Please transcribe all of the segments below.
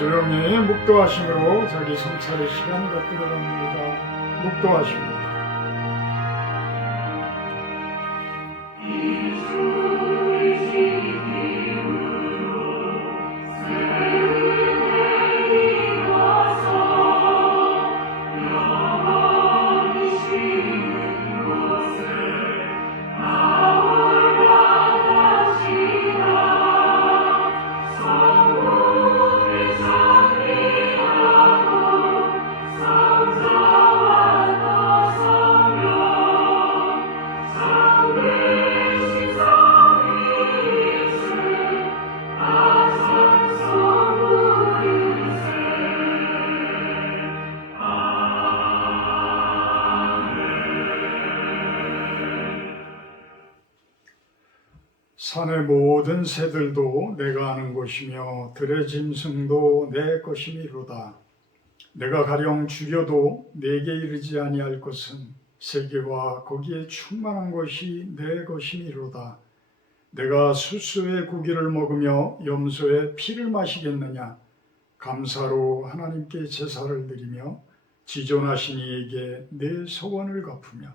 조용히 묵도하심으로 자기 성찰의 시간을 갖도록 합니다. 묵도하십니다. 산의 모든 새들도 내가 아는 곳이며 들의 짐승도 내 것이미로다. 내가 가령 죽여도 내게 이르지 아니할 것은 세계와 거기에 충만한 것이 내 것이미로다. 내가 수수의 고기를 먹으며 염소의 피를 마시겠느냐? 감사로 하나님께 제사를 드리며 지존하신 이에게 내 소원을 갚으며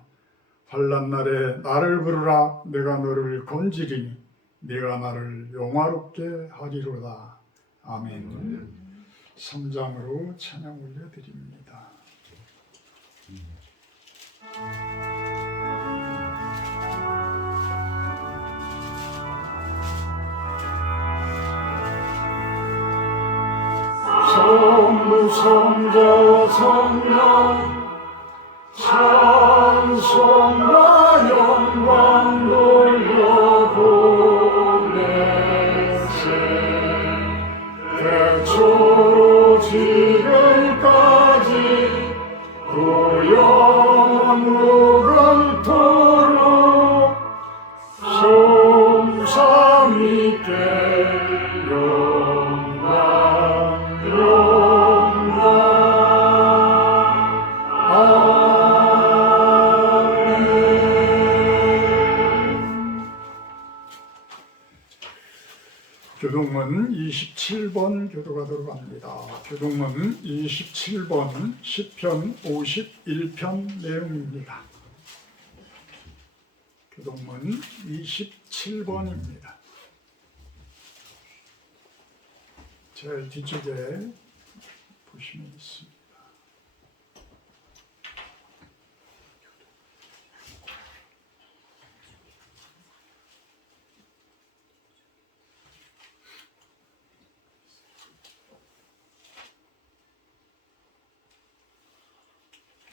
환난 날에 나를 부르라. 내가 너를 건지리니 네가 나를 영화롭게 하리로다. 아멘. 3장으로 찬양 올려드립니다. 성부 성자 성령 찬송과 영광 돌려보내세. 태초로 지금까지 영원무건토록 성삼위께 영광 교동문 27번 교도가 들어갑니다. 교동문 27번 시편 51편 내용입니다. 교동문 27번입니다. 제일 뒤쪽에 보시면 있습니다.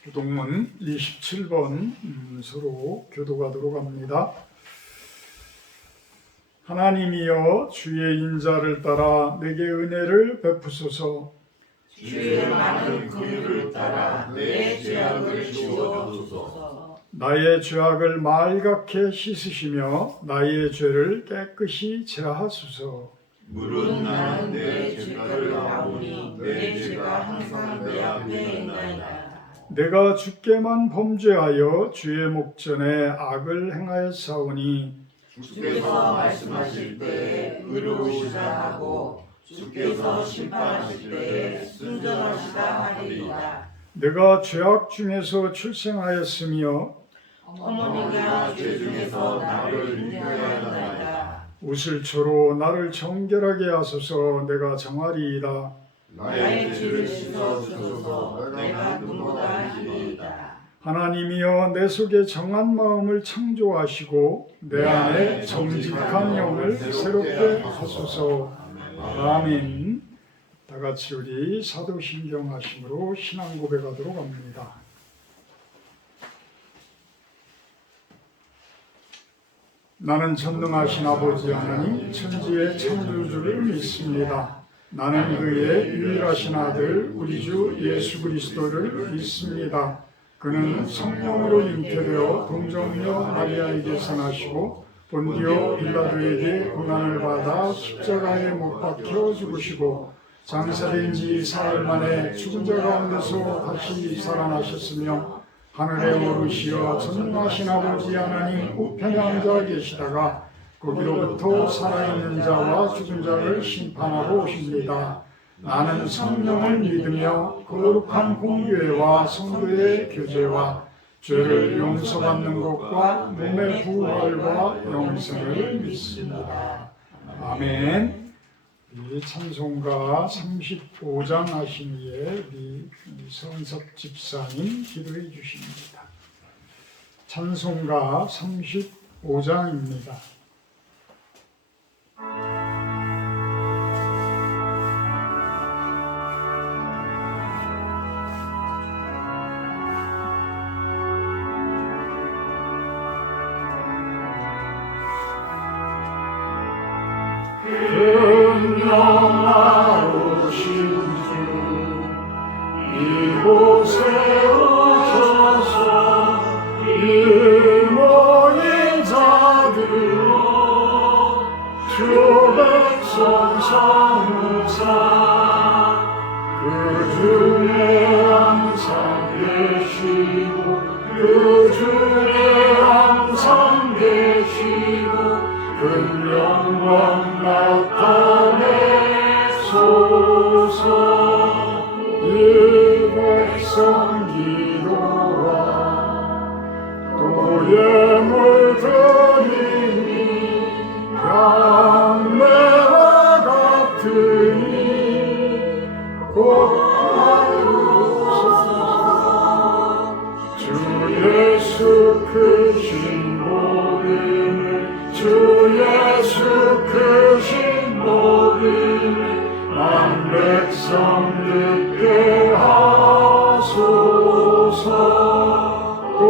교동문 27번 서로 교도가 들어갑니다. 하나님이여 주의 인자를 따라 내게 은혜를 베푸소서. 주의 많은 긍휼을 따라 내 죄악을 지워주소서. 나의 죄악을 말갛게 씻으시며 나의 죄를 깨끗이 제하소서. 물은 나는 내 죄가를 아오니 내 죄가 항상 내 앞에 있나이다. 내가 주께만 범죄하여 주의 목전에 악을 행하였사오니 주께서 말씀하실 때에 의로우시다 하고 주께서 심판하실 때에 순전하시다 하리이다. 내가 죄악 중에서 출생하였으며 어머니가 죄 중에서 나를 잉태하였나이다. 우슬초로 나를 정결하게 하소서. 내가 정하리이다. 나의 죄를 씻어주소서. 내가 눈보다 희리이다. 하나님이여 내 속에 정한 마음을 창조하시고 내 안에 정직한 영을 새롭게 하소서. 아멘. 다 같이 우리 사도신경 하심으로 신앙 고백하도록 합니다. 나는 전능하신 아버지 하나님 천지의 창조주를 믿습니다. 나는 그의 유일하신 아들 우리 주 예수 그리스도를 믿습니다. 그는 성령으로 잉태되어 동정녀 마리아에게서 나시고 본디오 빌라도에게 고난을 받아 십자가에 못 박혀 죽으시고 장사된 지 사흘 만에 죽은 자 가운데서 다시 살아나셨으며 하늘에 오르시어 전능하신 아버지 하나님 우편에 앉아 계시다가 거기로부터 살아있는 자와 죽은 자를 심판하러 오십니다. 나는 성령을 믿으며 거룩한 공교회와 성도의 교제와 죄를 용서받는 것과 몸의 부활과 영생을 믿습니다. 아멘. 이 찬송가 35장 하시니에 우리 성섭 집사님 기도해 주십니다. 찬송가 35장입니다. 영화로우신 주 이곳에 오셔서 이 모인 자들로 주 백성 성사 그 중에 항상 계시고 그 중에 항상 계시고 그 영광 나타내소서. 이 백성 기도와 또 예물 드리니 향내와 같으니 곧 하옵소서. 주 예수 크신 복음을 주 예수 크신 복음을 만 백성 듣게 하소서. 또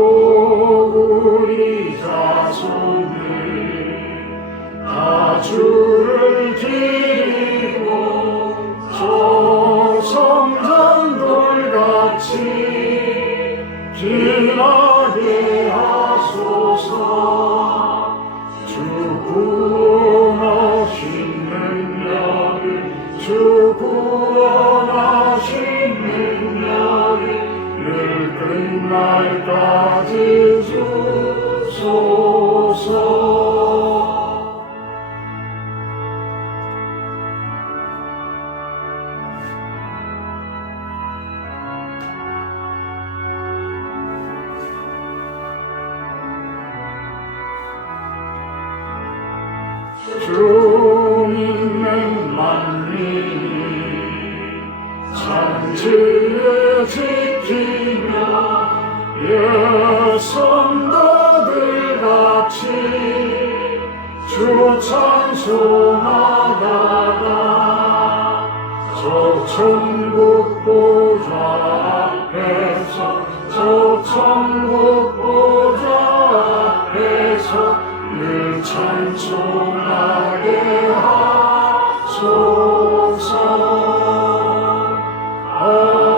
우리 자손들 다 주를 기리고 저 성전돌같이 길하게 하소서. 주 구원하신 능력을 주 구원하신 능력을 늘 끝날까지 주소서. 주 믿는 만민이 창지에 지키며 예 성도들 같이 주 찬송하다가 저 천국 보좌 앞에서 저 천국 보좌 앞에서 늘 찬송하게 하소서. 아멘.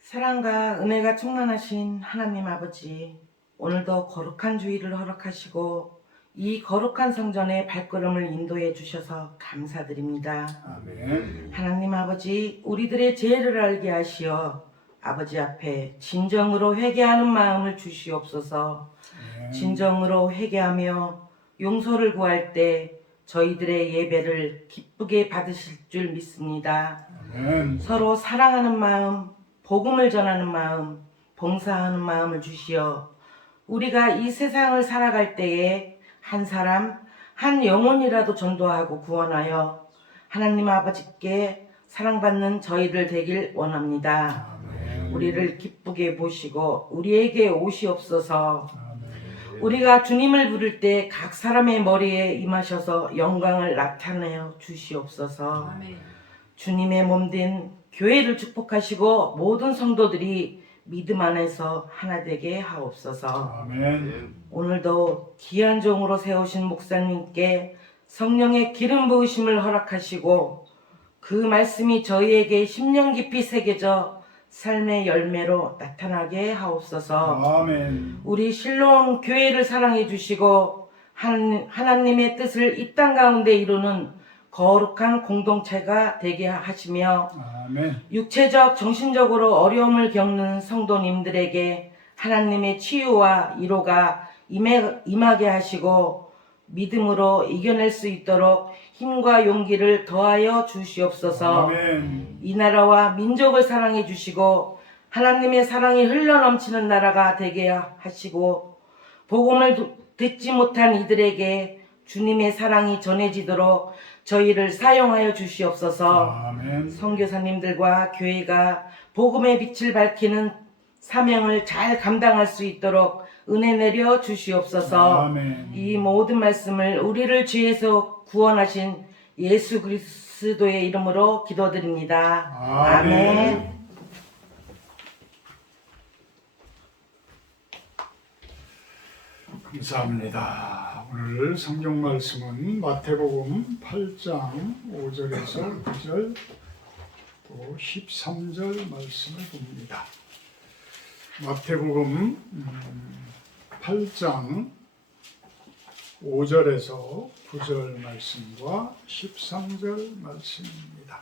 사랑과 은혜가 충만하신 하나님 아버지, 오늘도 거룩한 주일을 허락하시고 이 거룩한 성전에 발걸음을 인도해 주셔서 감사드립니다. 아멘. 하나님 아버지, 우리들의 죄를 알게 하시어 아버지 앞에 진정으로 회개하는 마음을 주시옵소서. 진정으로 회개하며 용서를 구할 때 저희들의 예배를 기쁘게 받으실 줄 믿습니다. 아멘. 서로 사랑하는 마음, 복음을 전하는 마음, 봉사하는 마음을 주시어 우리가 이 세상을 살아갈 때에 한 사람, 한 영혼이라도 전도하고 구원하여 하나님 아버지께 사랑받는 저희들 되길 원합니다. 아멘. 우리를 기쁘게 보시고 우리에게 오시옵소서. 아멘. 우리가 주님을 부를 때 각 사람의 머리에 임하셔서 영광을 나타내어 주시옵소서. 아멘. 주님의 몸된 교회를 축복하시고 모든 성도들이 믿음 안에서 하나 되게 하옵소서. 아멘. 오늘도 귀한 종으로 세우신 목사님께 성령의 기름 부으심을 허락하시고 그 말씀이 저희에게 10년 깊이 새겨져 삶의 열매로 나타나게 하옵소서. 아멘. 우리 실로암 교회를 사랑해 주시고 하나님의 뜻을 이 땅 가운데 이루는 거룩한 공동체가 되게 하시며 아멘. 육체적 정신적으로 어려움을 겪는 성도님들에게 하나님의 치유와 위로가 임하게 하시고 믿음으로 이겨낼 수 있도록 힘과 용기를 더하여 주시옵소서. 아멘. 이 나라와 민족을 사랑해 주시고 하나님의 사랑이 흘러넘치는 나라가 되게 하시고 복음을 듣지 못한 이들에게 주님의 사랑이 전해지도록 저희를 사용하여 주시옵소서. 아멘. 선교사님들과 교회가 복음의 빛을 밝히는 사명을 잘 감당할 수 있도록 은혜 내려 주시옵소서. 아멘. 이 모든 말씀을 우리를 죄에서 구원하신 예수 그리스도의 이름으로 기도드립니다. 아멘. 아멘. 감사합니다. 오늘 성경 말씀은 마태복음 8장 5절에서 9절 또 13절 말씀을 봅니다. 마태복음 8장 5절에서 9절 말씀과 13절 말씀입니다.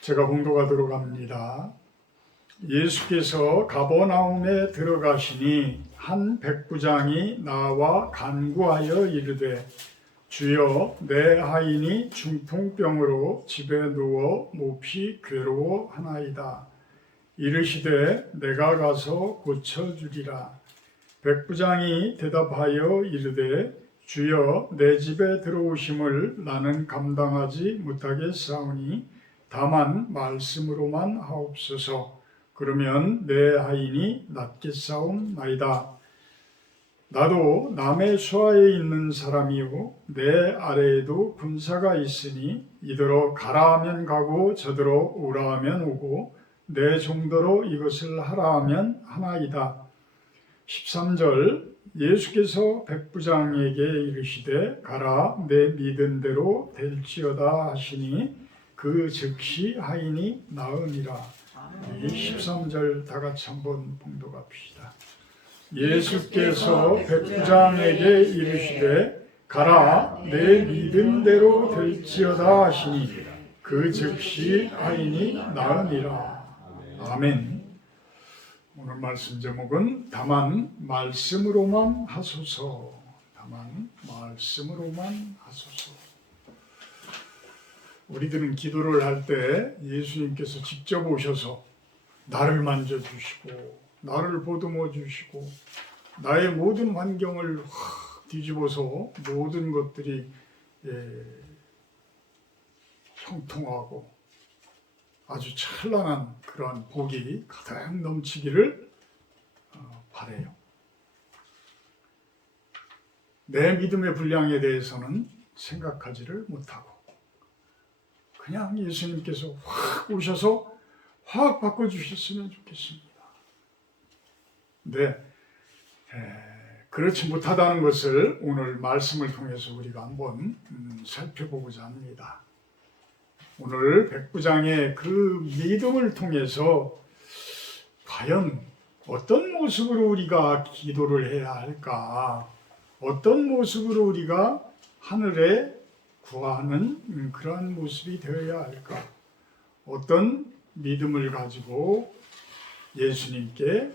제가 봉독하도록 합니다. 예수께서 가버나움에 들어가시니 한 백부장이 나와 간구하여 이르되 주여 내 하인이 중풍병으로 집에 누워 몹시 괴로워하나이다. 이르시되 내가 가서 고쳐주리라. 백부장이 대답하여 이르되 주여 내 집에 들어오심을 나는 감당하지 못하겠사오니 다만 말씀으로만 하옵소서. 그러면 내 하인이 낫겠사옵나이다. 나도 남의 수하에 있는 사람이요 내 아래에도 군사가 있으니 이더러 가라 하면 가고 저더러 오라 하면 오고 내 정도로 이것을 하라 하면 하나이다. 13절 예수께서 백부장에게 이르시되 가라 내 믿은 대로 될지어다 하시니 그 즉시 하인이 나으니라. 이 13절 다 같이 한번 봉독합시다. 예수께서 백부장에게 이르시되 가라 내 믿은 대로 될지어다 하시니 그 즉시 하인이 나으니라. 아멘. 오늘 말씀 제목은 다만 말씀으로만 하소서. 다만 말씀으로만 하소서. 우리들은 기도를 할 때 예수님께서 직접 오셔서 나를 만져주시고 나를 보듬어 주시고 나의 모든 환경을 확 뒤집어서 모든 것들이 형통하고 아주 찬란한 그러한 복이 가득 넘치기를 바라요. 내 믿음의 분량에 대해서는 생각하지를 못하고 그냥 예수님께서 확 오셔서 확 바꿔주셨으면 좋겠습니다. 네, 그렇지 못하다는 것을 오늘 말씀을 통해서 우리가 한번 살펴보고자 합니다. 오늘 백부장의 그 믿음을 통해서 과연 어떤 모습으로 우리가 기도를 해야 할까? 어떤 모습으로 우리가 하늘에 구하는 그러한 모습이 되어야 할까? 어떤 믿음을 가지고 예수님께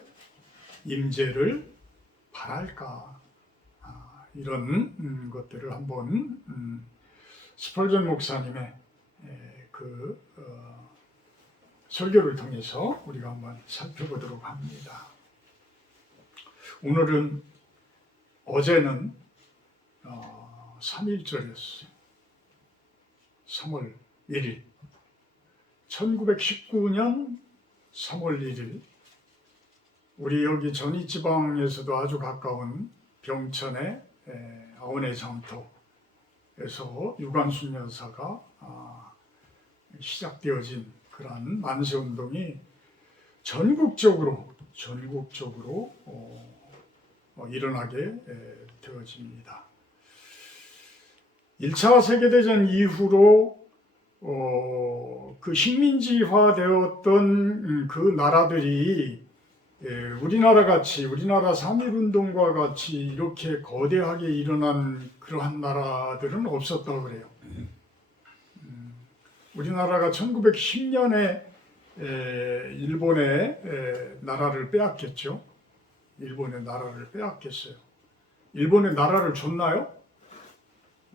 임재를 바랄까? 이런 것들을 한번 스펄전 목사님의 그 설교를 통해서 우리가 한번 살펴보도록 합니다. 오늘은 어제는 3.1절이었어요. 3월 1일 1919년 3월 1일 우리 여기 전이지방에서도 아주 가까운 병천의 아원의 장터에서 유관순 여사가 시작되어진 그러한 만세운동이 전국적으로 일어나게 되어집니다. 1차 세계대전 이후로 그 식민지화 되었던 그 나라들이 우리나라 같이 우리나라 3.1운동과 같이 이렇게 거대하게 일어난 그러한 나라들은 없었다고 그래요. 우리나라가 1910년에 일본의 나라를 빼앗겼죠. 일본의 나라를 빼앗겼어요. 일본의 나라를 줬나요?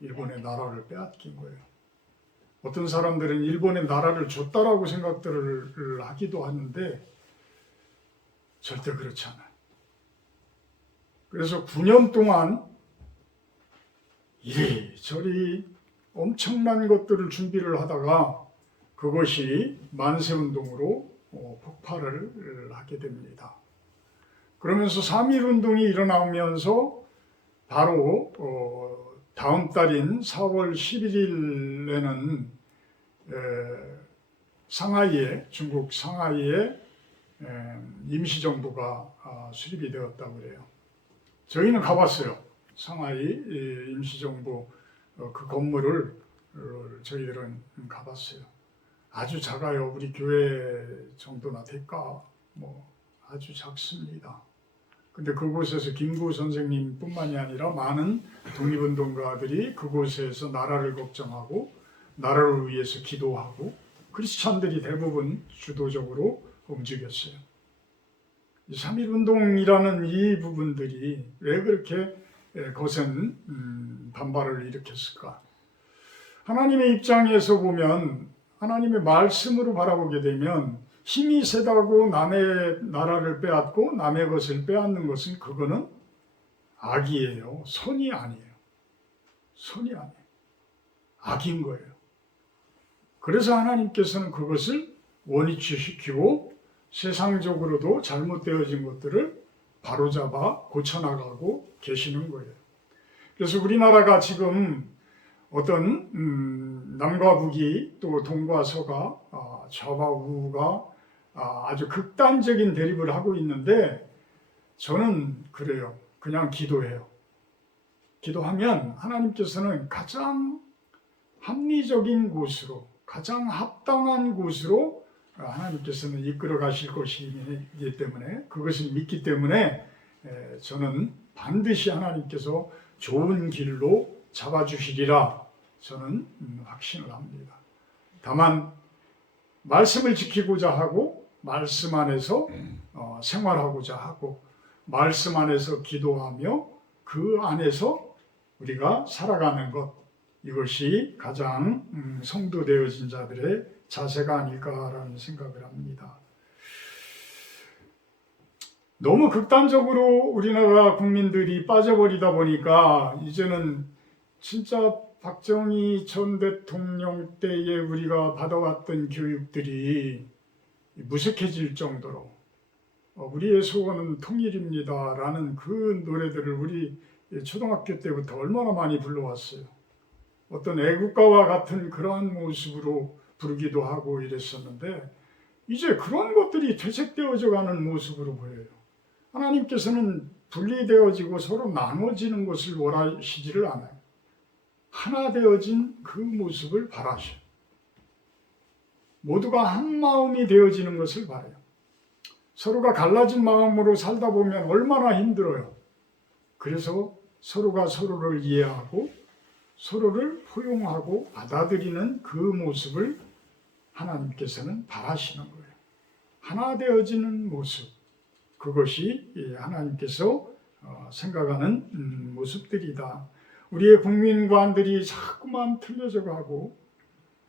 일본의 나라를 빼앗긴 거예요. 어떤 사람들은 일본의 나라를 줬다라고 생각들을 하기도 하는데 절대 그렇지 않아요. 그래서 9년 동안 이리저리 엄청난 것들을 준비를 하다가 그것이 만세운동으로 폭발을 하게 됩니다. 그러면서 3.1운동이 일어나면서 바로 다음 달인 4월 11일에는 상하이에 중국 상하이에 임시정부가 수립이 되었다고 그래요. 저희는 가봤어요. 상하이 임시정부 그 건물을 저희들은 가봤어요. 아주 작아요. 우리 교회 정도나 될까? 뭐 아주 작습니다. 근데 그곳에서 김구 선생님뿐만이 아니라 많은 독립운동가들이 그곳에서 나라를 걱정하고 나라를 위해서 기도하고 크리스찬들이 대부분 주도적으로 움직였어요. 이 3.1운동이라는 이 부분들이 왜 그렇게 거센 반발을 일으켰을까? 하나님의 입장에서 보면 하나님의 말씀으로 바라보게 되면 힘이 세다고 남의 나라를 빼앗고 남의 것을 빼앗는 것은 그거는 악이에요. 선이 아니에요. 선이 아니에요. 악인 거예요. 그래서 하나님께서는 그것을 원위치시키고 세상적으로도 잘못되어진 것들을 바로잡아 고쳐나가고 계시는 거예요. 그래서 우리나라가 지금 어떤 남과 북이 또 동과 서가 좌와 우가 아주 극단적인 대립을 하고 있는데 저는 그래요. 그냥 기도해요. 기도하면 하나님께서는 가장 합리적인 곳으로 가장 합당한 곳으로 하나님께서는 이끌어 가실 것이기 때문에 그것을 믿기 때문에 저는 반드시 하나님께서 좋은 길로 잡아주시리라 저는 확신을 합니다. 다만 말씀을 지키고자 하고 말씀 안에서 생활하고자 하고 말씀 안에서 기도하며 그 안에서 우리가 살아가는 것 이것이 가장 성도되어진 자들의 자세가 아닐까라는 생각을 합니다. 너무 극단적으로 우리나라 국민들이 빠져버리다 보니까 이제는 진짜 박정희 전 대통령 때에 우리가 받아왔던 교육들이 무색해질 정도로 우리의 소원은 통일입니다 라는 그 노래들을 우리 초등학교 때부터 얼마나 많이 불러왔어요. 어떤 애국가와 같은 그러한 모습으로 부르기도 하고 이랬었는데 이제 그런 것들이 퇴색되어져 가는 모습으로 보여요. 하나님께서는 분리되어지고 서로 나눠지는 것을 원하시지를 않아요. 하나 되어진 그 모습을 바라셔요. 모두가 한 마음이 되어지는 것을 바라요. 서로가 갈라진 마음으로 살다 보면 얼마나 힘들어요. 그래서 서로가 서로를 이해하고 서로를 포용하고 받아들이는 그 모습을 하나님께서는 바라시는 거예요. 하나 되어지는 모습, 그것이 하나님께서 생각하는 모습들이다. 우리의 국민관들이 자꾸만 틀려져 가고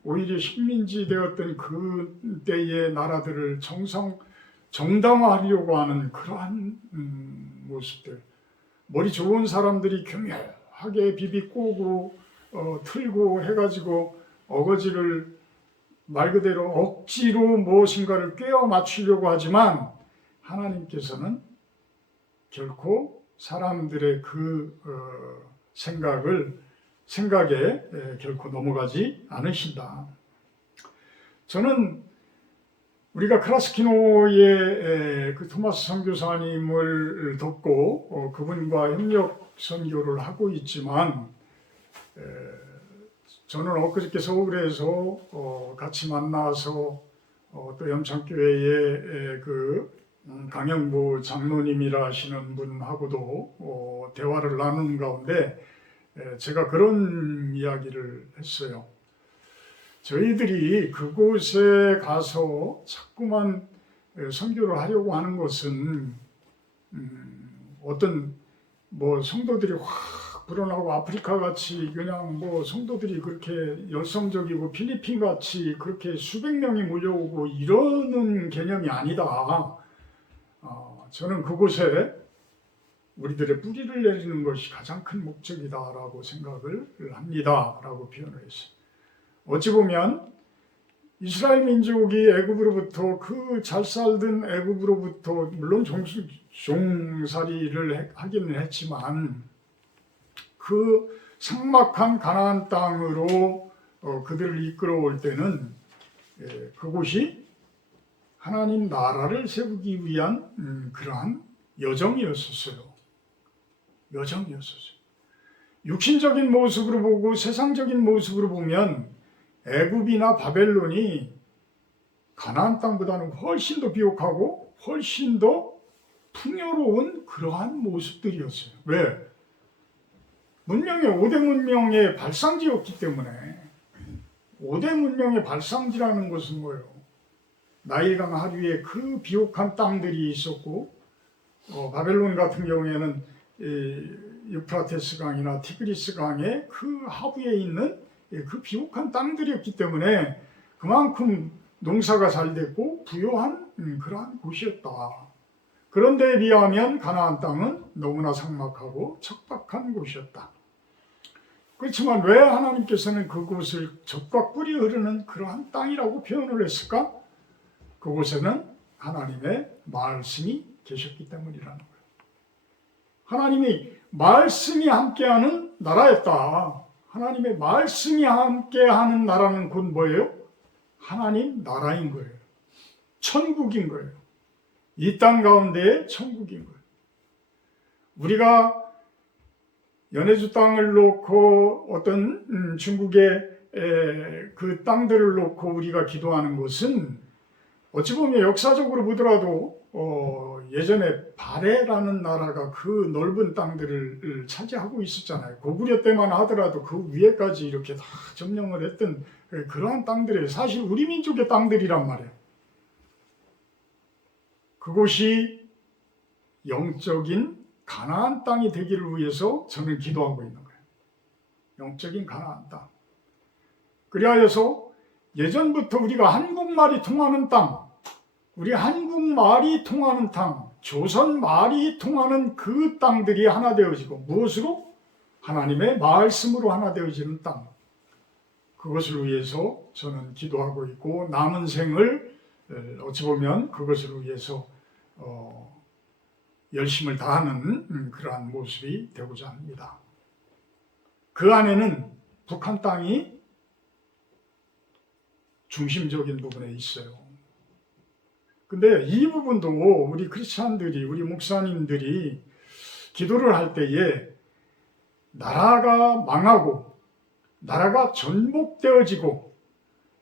오히려 식민지 되었던 그 때의 나라들을 정당화하려고 하는 그러한 모습들. 머리 좋은 사람들이 교묘하게 비비꼬고 틀고 해가지고 어거지를 말 그대로 억지로 무엇인가를 꿰어 맞추려고 하지만 하나님께서는 결코 사람들의 그 생각에 결코 넘어가지 않으신다. 저는 우리가 크라스키노의 그 토마스 선교사님을 돕고 그분과 협력 선교를 하고 있지만 저는 엊그저께 서울에서 같이 만나서 또 염창교회의 강영부 장로님이라 하시는 분하고도 대화를 나누는 가운데 제가 그런 이야기를 했어요. 저희들이 그곳에 가서 자꾸만 선교를 하려고 하는 것은 어떤 성도들이 확 불어나고 아프리카 같이 그냥 성도들이 그렇게 열성적이고 필리핀 같이 그렇게 수백 명이 몰려오고 이러는 개념이 아니다. 저는 그곳에 우리들의 뿌리를 내리는 것이 가장 큰 목적이다라고 생각을 합니다라고 표현을 했어요. 어찌 보면 이스라엘 민족이 애굽으로부터 그 잘 살던 애굽으로부터 물론 종살이를 하기는 했지만 그 삭막한 가나안 땅으로 그들을 이끌어올 때는 그곳이 하나님 나라를 세우기 위한 그러한 여정이었었어요. 육신적인 모습으로 보고 세상적인 모습으로 보면 애굽이나 바벨론이 가나안 땅보다는 훨씬 더 비옥하고 훨씬 더 풍요로운 그러한 모습들이었어요. 왜? 문명의 5대 문명의 발상지였기 때문에. 5대 문명의 발상지라는 것은 뭐예요? 나일강 하류에 그 비옥한 땅들이 있었고 바벨론 같은 경우에는 유프라테스 강이나 티그리스 강의 그 하부에 있는 그 비옥한 땅들이었기 때문에 그만큼 농사가 잘 됐고 부요한 그러한 곳이었다. 그런데 비하면 가나안 땅은 너무나 삭막하고 척박한 곳이었다. 그렇지만 왜 하나님께서는 그곳을 젖과 꿀이 흐르는 그러한 땅이라고 표현을 했을까? 그곳에는 하나님의 말씀이 계셨기 때문이라는 거예요. 하나님이 말씀이 함께하는 나라였다. 하나님의 말씀이 함께하는 나라는 곧 뭐예요? 하나님 나라인 거예요. 천국인 거예요. 이 땅 가운데의 천국인 거예요. 우리가 연해주 땅을 놓고 어떤 중국의 그 땅들을 놓고 우리가 기도하는 것은 어찌 보면 역사적으로 보더라도 예전에 발해라는 나라가 그 넓은 땅들을 차지하고 있었잖아요. 고구려 때만 하더라도 그 위에까지 이렇게 다 점령을 했던 그러한 땅들이 사실 우리 민족의 땅들이란 말이에요. 그곳이 영적인 가나안 땅이 되기를 위해서 저는 기도하고 있는 거예요. 영적인 가나안 땅. 그리하여서 예전부터 우리가 한국말이 통하는 땅, 우리 한국말이 통하는 땅, 조선말이 통하는 그 땅들이 하나 되어지고 무엇으로? 하나님의 말씀으로 하나 되어지는 땅. 그것을 위해서 저는 기도하고 있고 남은 생을 어찌 보면 그것을 위해서 열심을 다하는 그러한 모습이 되고자 합니다. 그 안에는 북한 땅이 중심적인 부분에 있어요. 근데 이 부분도 우리 크리스찬들이, 우리 목사님들이 기도를 할 때에 나라가 망하고 나라가 전복되어지고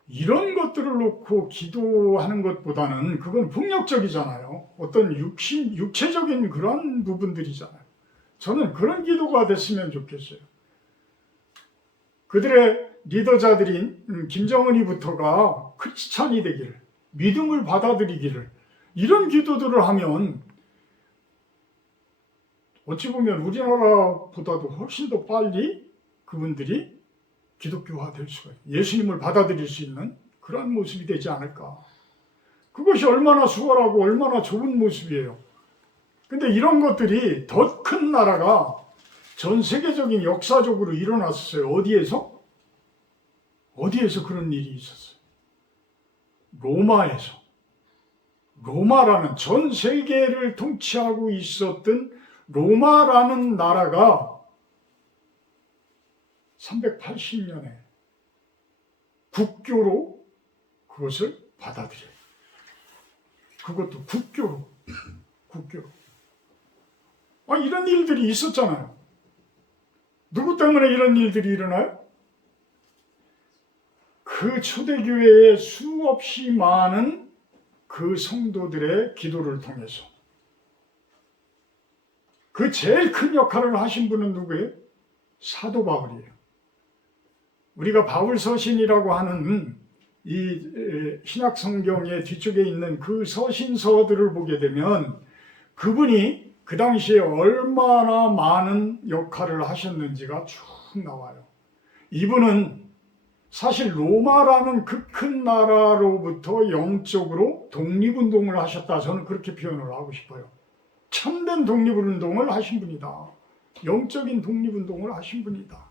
이런 것들을 놓고 기도하는 것보다는 그건 폭력적이잖아요. 어떤 육체적인 그런 부분들이잖아요. 저는 그런 기도가 됐으면 좋겠어요. 그들의 리더자들인 김정은이부터가 크리스찬이 되기를, 믿음을 받아들이기를, 이런 기도들을 하면 어찌 보면 우리나라보다도 훨씬 더 빨리 그분들이 기독교화 될 수가 있어요. 예수님을 받아들일 수 있는 그런 모습이 되지 않을까. 그것이 얼마나 수월하고 얼마나 좋은 모습이에요. 근데 이런 것들이 더 큰 나라가 전 세계적인 역사적으로 일어났어요. 어디에서? 어디에서 그런 일이 있었어요? 로마에서. 로마라는 전 세계를 통치하고 있었던 로마라는 나라가 380년에 국교로 그것을 받아들여요. 그것도 국교로. 이런 일들이 있었잖아요. 누구 때문에 이런 일들이 일어나요? 그 초대교회의 수없이 많은 그 성도들의 기도를 통해서 그 제일 큰 역할을 하신 분은 누구예요? 사도 바울이에요. 우리가 바울 서신이라고 하는 이 신약 성경의 뒤쪽에 있는 그 서신서들을 보게 되면 그분이 그 당시에 얼마나 많은 역할을 하셨는지가 쭉 나와요. 이분은 사실 로마라는 그 큰 나라로부터 영적으로 독립운동을 하셨다. 저는 그렇게 표현을 하고 싶어요. 참된 독립운동을 하신 분이다. 영적인 독립운동을 하신 분이다.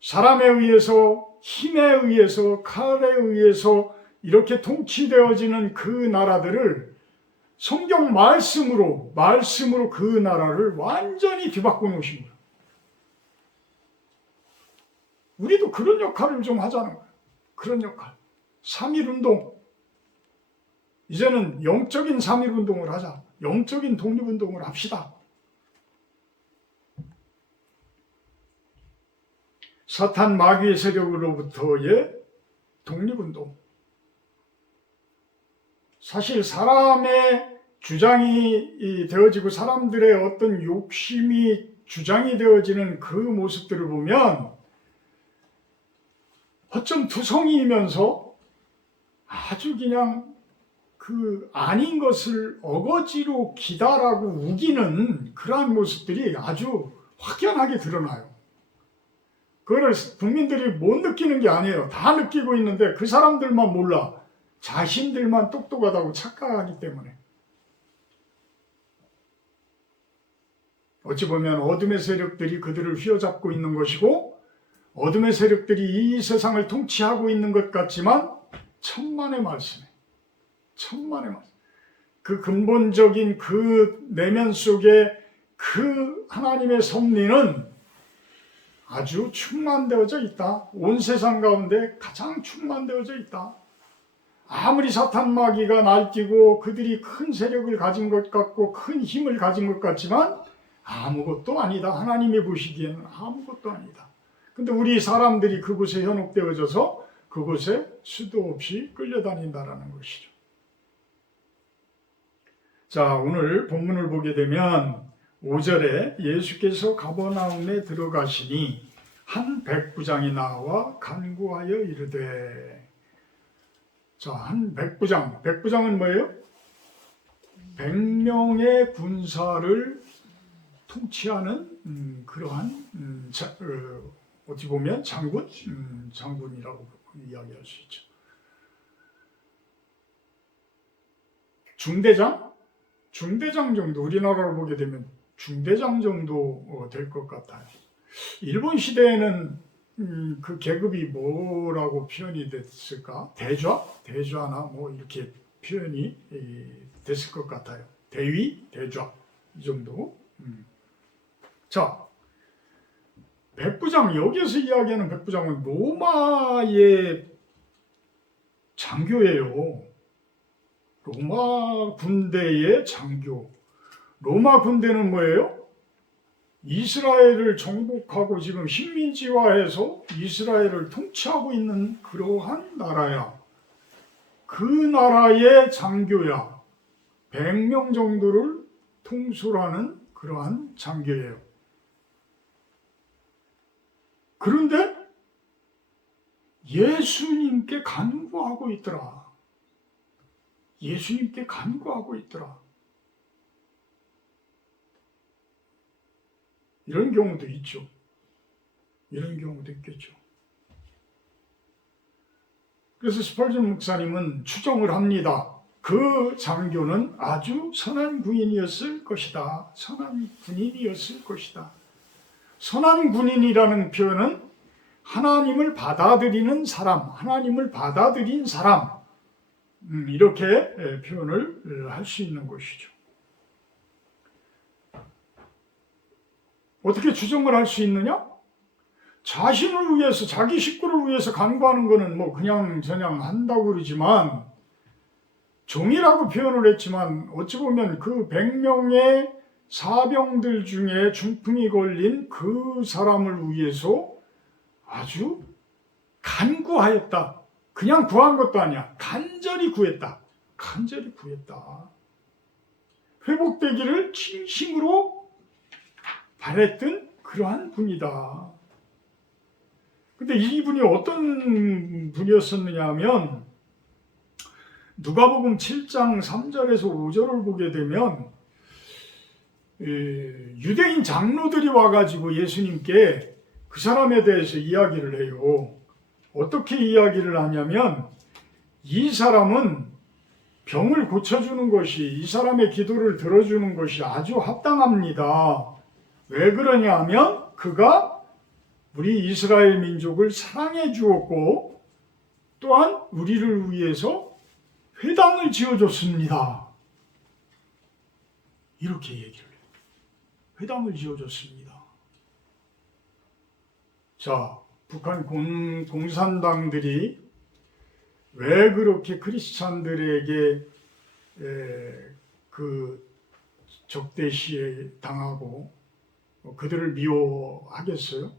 사람에 의해서, 힘에 의해서, 칼에 의해서 이렇게 통치되어지는 그 나라들을 성경 말씀으로 그 나라를 완전히 뒤바꿔 놓으신 거예요. 우리도 그런 역할을 좀 하자는 거예요. 그런 역할. 3.1운동. 이제는 영적인 3.1운동을 하자. 영적인 독립운동을 합시다. 사탄 마귀의 세력으로부터의 독립운동. 사실 사람의 주장이 되어지고 사람들의 어떤 욕심이 주장이 되어지는 그 모습들을 보면 어쩜 투성이면서 아주 그냥 그 아닌 것을 어거지로 기다라고 우기는 그러한 모습들이 아주 확연하게 드러나요. 그거를 국민들이 못 느끼는 게 아니에요. 다 느끼고 있는데 그 사람들만 몰라. 자신들만 똑똑하다고 착각하기 때문에. 어찌 보면 어둠의 세력들이 그들을 휘어잡고 있는 것이고 어둠의 세력들이 이 세상을 통치하고 있는 것 같지만 천만의 말씀에 천만의 말씀. 그 근본적인 그 내면 속에 그 하나님의 섭리는 아주 충만되어져 있다. 온 세상 가운데 가장 충만되어져 있다. 아무리 사탄 마귀가 날뛰고 그들이 큰 세력을 가진 것 같고 큰 힘을 가진 것 같지만 아무것도 아니다. 하나님이 보시기에는 아무것도 아니다. 근데 우리 사람들이 그곳에 현혹되어져서 그곳에 수도 없이 끌려다닌다라는 것이죠. 자, 오늘 본문을 보게 되면 5절에 예수께서 가버나움에 들어가시니 한 백부장이 나와 간구하여 이르되. 자, 한 백부장. 백부장은 뭐예요? 100명의 군사를 통치하는 그러한 어찌 보면 장군이라고 이야기할 수 있죠. 중대장 정도, 우리나라로 보게 되면 중대장 정도 될 것 같아요. 일본 시대에는 그 계급이 뭐라고 표현이 됐을까? 대좌나 뭐 이렇게 표현이 됐을 것 같아요. 대위, 대좌 이 정도. 자, 백부장, 여기에서 이야기하는 백부장은 로마의 장교예요. 로마 군대의 장교. 로마 군대는 뭐예요? 이스라엘을 정복하고 지금 식민지화해서 이스라엘을 통치하고 있는 그러한 나라야. 그 나라의 장교야. 100명 정도를 통솔하는 그러한 장교예요. 그런데 예수님께 간구하고 있더라. 예수님께 간구하고 있더라. 이런 경우도 있죠. 이런 경우도 있겠죠. 그래서 스펄전 목사님은 추정을 합니다. 그 장교는 아주 선한 군인이었을 것이다. 선한 군인이었을 것이다. 선한 군인이라는 표현은 하나님을 받아들이는 사람, 하나님을 받아들인 사람, 이렇게 표현을 할 수 있는 것이죠. 어떻게 추정을 할 수 있느냐? 자신을 위해서, 자기 식구를 위해서 간구하는 것은 뭐 그냥 저냥 한다고 그러지만, 종이라고 표현을 했지만 어찌 보면 그 100명의 사병들 중에 중풍이 걸린 그 사람을 위해서 아주 간구하였다. 그냥 구한 것도 아니야. 간절히 구했다. 간절히 구했다. 회복되기를 진심으로 바랬던 그러한 분이다. 근데 이분이 어떤 분이었었느냐 하면 누가복음 7장 3절에서 5절을 보게 되면 유대인 장로들이 와가지고 예수님께 그 사람에 대해서 이야기를 해요. 어떻게 이야기를 하냐면 이 사람은 병을 고쳐주는 것이, 이 사람의 기도를 들어주는 것이 아주 합당합니다. 왜 그러냐 하면 그가 우리 이스라엘 민족을 사랑해 주었고 또한 우리를 위해서 회당을 지어줬습니다. 이렇게 얘기를 해요. 회당을 지어줬습니다. 자, 북한 공산당들이 왜 그렇게 크리스찬들에게 그 적대시에 당하고 그들을 미워하겠어요?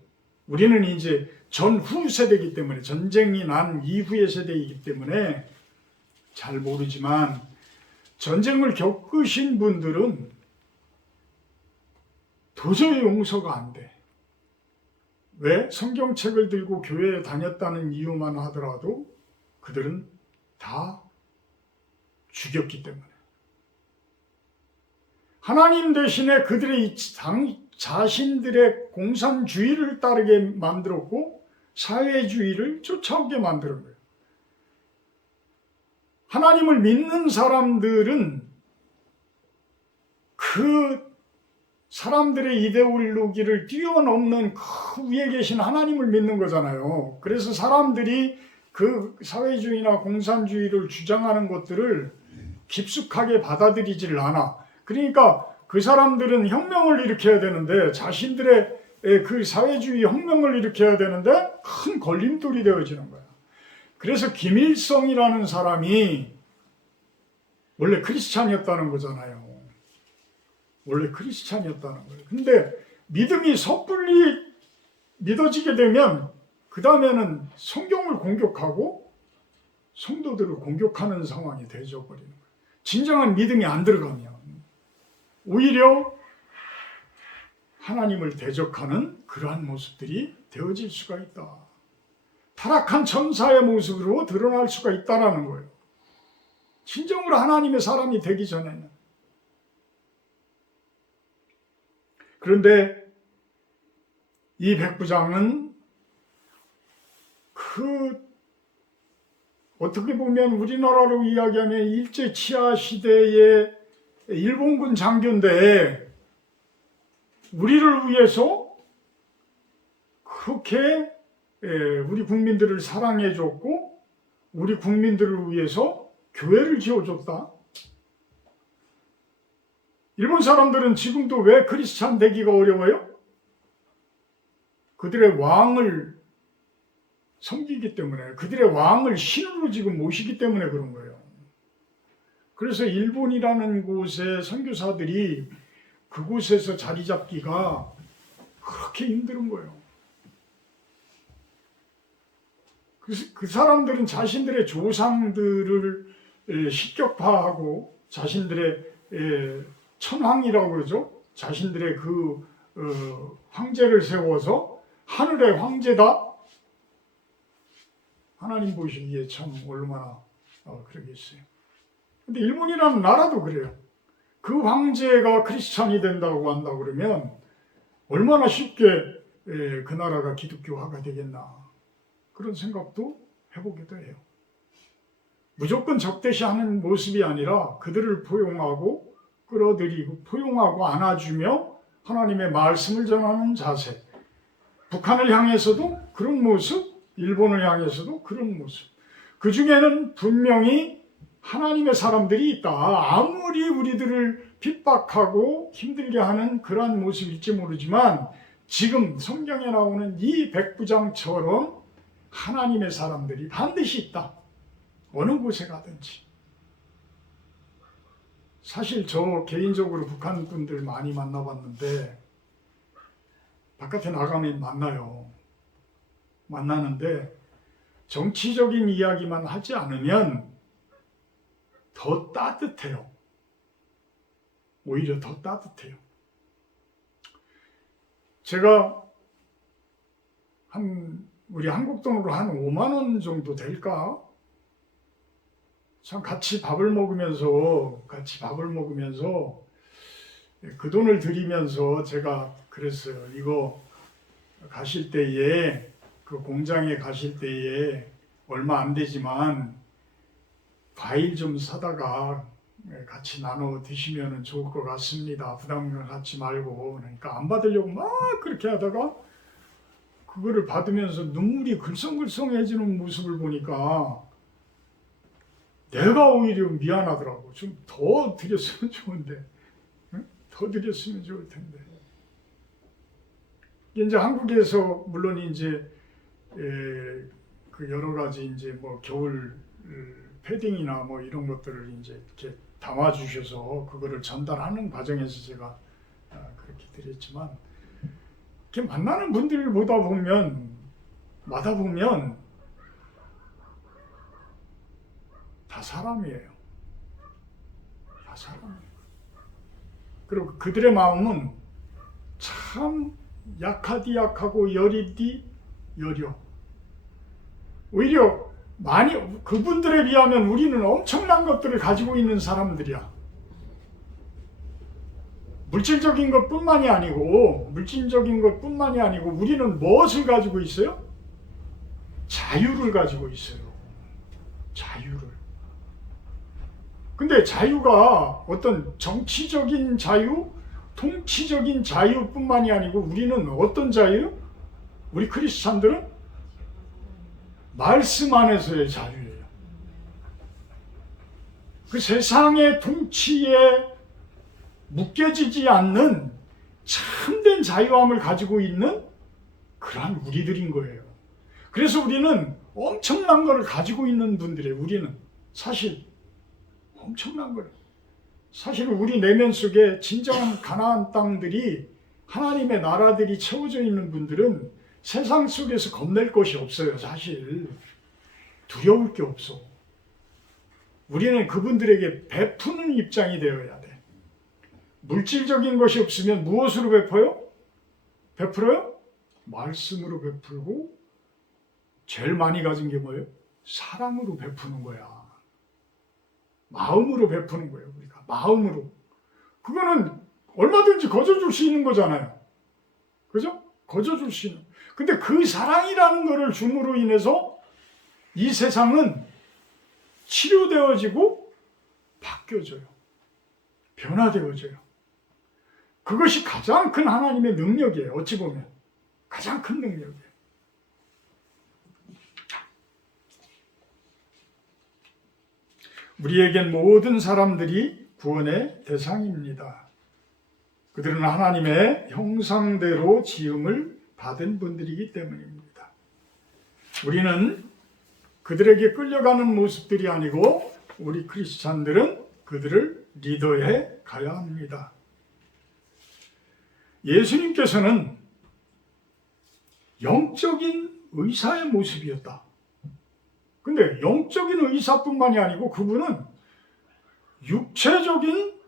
우리는 이제 전후 세대이기 때문에, 전쟁이 난 이후의 세대이기 때문에 잘 모르지만 전쟁을 겪으신 분들은 도저히 용서가 안 돼. 왜? 성경책을 들고 교회에 다녔다는 이유만 하더라도 그들은 다 죽였기 때문에. 하나님 대신에 그들의 자신들의 공산주의를 따르게 만들었고 사회주의를 쫓아오게 만드는 거예요. 하나님을 믿는 사람들은 그 사람들의 이데올로기를 뛰어넘는 그 위에 계신 하나님을 믿는 거잖아요. 그래서 사람들이 그 사회주의나 공산주의를 주장하는 것들을 깊숙하게 받아들이지를 않아. 그러니까 그 사람들은 혁명을 일으켜야 되는데, 자신들의 그 사회주의 혁명을 일으켜야 되는데 큰 걸림돌이 되어지는 거야. 그래서 김일성이라는 사람이 원래 크리스찬이었다는 거잖아요. 원래 크리스찬이었다는 거예요. 근데 믿음이 섣불리 믿어지게 되면 그 다음에는 성경을 공격하고 성도들을 공격하는 상황이 되어버리는 거예요. 진정한 믿음이 안 들어가면 오히려 하나님을 대적하는 그러한 모습들이 되어질 수가 있다. 타락한 천사의 모습으로 드러날 수가 있다는 거예요. 진정으로 하나님의 사람이 되기 전에는. 그런데 이 백부장은 어떻게 보면 우리나라로 이야기하면 일제 치하 시대의 일본군 장교인데 우리를 위해서 그렇게 우리 국민들을 사랑해 줬고 우리 국민들을 위해서 교회를 지어줬다. 일본 사람들은 지금도 왜 크리스찬 되기가 어려워요? 그들의 왕을 섬기기 때문에, 그들의 왕을 신으로 지금 모시기 때문에 그런 거예요. 그래서 일본이라는 곳의 선교사들이 그곳에서 자리 잡기가 그렇게 힘든 거예요. 그 사람들은 자신들의 조상들을 식격파하고 자신들의 천황이라고 그러죠. 자신들의 그 황제를 세워서 하늘의 황제다. 하나님 보시기에 참 얼마나 그러겠어요. 근데 일본이라는 나라도 그래요. 그 황제가 크리스찬이 된다고 한다 그러면 얼마나 쉽게 그 나라가 기독교화가 되겠나. 그런 생각도 해보기도 해요. 무조건 적대시하는 모습이 아니라 그들을 포용하고 끌어들이고 포용하고 안아주며 하나님의 말씀을 전하는 자세. 북한을 향해서도 그런 모습, 일본을 향해서도 그런 모습. 그 중에는 분명히 하나님의 사람들이 있다. 아무리 우리들을 핍박하고 힘들게 하는 그러한 모습일지 모르지만 지금 성경에 나오는 이 백부장처럼 하나님의 사람들이 반드시 있다. 어느 곳에 가든지. 사실 저 개인적으로 북한 분들 많이 만나봤는데 바깥에 나가면 만나요. 만나는데 정치적인 이야기만 하지 않으면 더 따뜻해요. 오히려 더 따뜻해요. 제가 우리 한국 돈으로 한 5만 원 정도 될까? 참 같이 밥을 먹으면서 그 돈을 드리면서 제가 그랬어요. 이거 가실 때에 그 공장에 가실 때에 얼마 안 되지만 과일 좀 사다가 같이 나눠 드시면 좋을 것 같습니다. 부담을 갖지 말고. 그러니까 안 받으려고 막 그렇게 하다가 그거를 받으면서 눈물이 글썽글썽해지는 모습을 보니까 내가 오히려 미안하더라고. 좀 더 드렸으면 좋은데, 응? 더 드렸으면 좋을 텐데. 이제 한국에서 물론 이제 그 여러 가지 이제 뭐 겨울 패딩이나 뭐 이런 것들을 이제 이렇게 담아 주셔서 그거를 전달하는 과정에서 제가 그렇게 드렸지만, 이렇게 만나는 분들을 마다 보면 다 사람이에요. 다 사람이에요. 그리고 그들의 마음은 참 약하디 약하고 여리디 여려. 오히려 많이 그분들에 비하면 우리는 엄청난 것들을 가지고 있는 사람들이야. 물질적인 것뿐만이 아니고 우리는 무엇을 가지고 있어요? 자유를 가지고 있어요. 자유를. 근데 자유가 어떤 정치적인 자유, 통치적인 자유뿐만이 아니고 우리는 어떤 자유? 우리 크리스찬들은 말씀 안에서의 자유예요. 그 세상의 통치에 묶여지지 않는 참된 자유함을 가지고 있는 그러한 우리들인 거예요. 그래서 우리는 엄청난 것을 가지고 있는 분들이에요. 우리는 사실 엄청난 거예요. 사실 우리 내면 속에 진정한 가나안 땅들이 하나님의 나라들이 채워져 있는 분들은 세상 속에서 겁낼 것이 없어요. 사실 두려울 게 없어. 우리는 그분들에게 베푸는 입장이 되어야 돼. 물질적인 것이 없으면 무엇으로 베풀어요? 말씀으로 베풀고, 제일 많이 가진 게 뭐예요? 사랑으로 베푸는 거야. 마음으로 베푸는 거예요. 우리가 마음으로. 그거는 얼마든지 거저줄 수 있는 거잖아요. 그죠? 거저줄 수 있는. 근데 그 사랑이라는 거를 줌으로 인해서 이 세상은 치료되어지고 바뀌어져요. 변화되어져요. 그것이 가장 큰 하나님의 능력이에요. 어찌 보면 가장 큰 능력이에요. 우리에겐 모든 사람들이 구원의 대상입니다. 그들은 하나님의 형상대로 지음을 받은 분들이기 때문입니다. 우리는 그들에게 끌려가는 모습들이 아니고 우리 크리스찬들은 그들을 리더해 가야 합니다. 예수님께서는 영적인 의사의 모습이었다. 근데 영적인 의사뿐만이 아니고 그분은 육체적인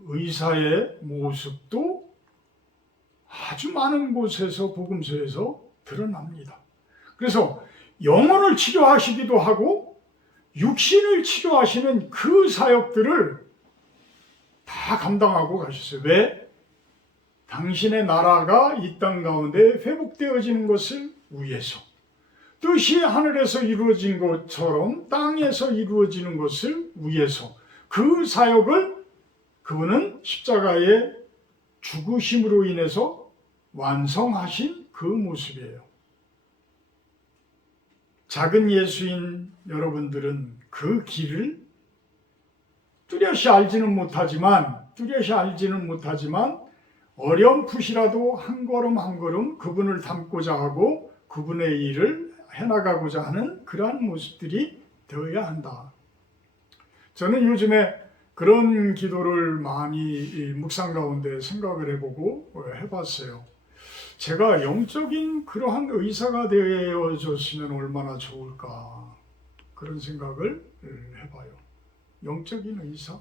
의사의 모습도 아주 많은 곳에서 복음서에서 드러납니다. 그래서 영혼을 치료하시기도 하고 육신을 치료하시는 그 사역들을 다 감당하고 가셨어요. 왜? 당신의 나라가 이 땅 가운데 회복되어지는 것을 위해서, 뜻이 하늘에서 이루어진 것처럼 땅에서 이루어지는 것을 위해서 그 사역을 그분은 십자가의 죽으심으로 인해서 완성하신 그 모습이에요. 작은 예수인 여러분들은 그 길을 뚜렷이 알지는 못하지만 어렴풋이라도 한 걸음 한 걸음 그분을 닮고자 하고 그분의 일을 해나가고자 하는 그러한 모습들이 되어야 한다. 저는 요즘에 그런 기도를 많이 묵상 가운데 생각을 해보고 해봤어요. 제가 영적인 그러한 의사가 되어줬으면 얼마나 좋을까 그런 생각을 해봐요. 영적인 의사?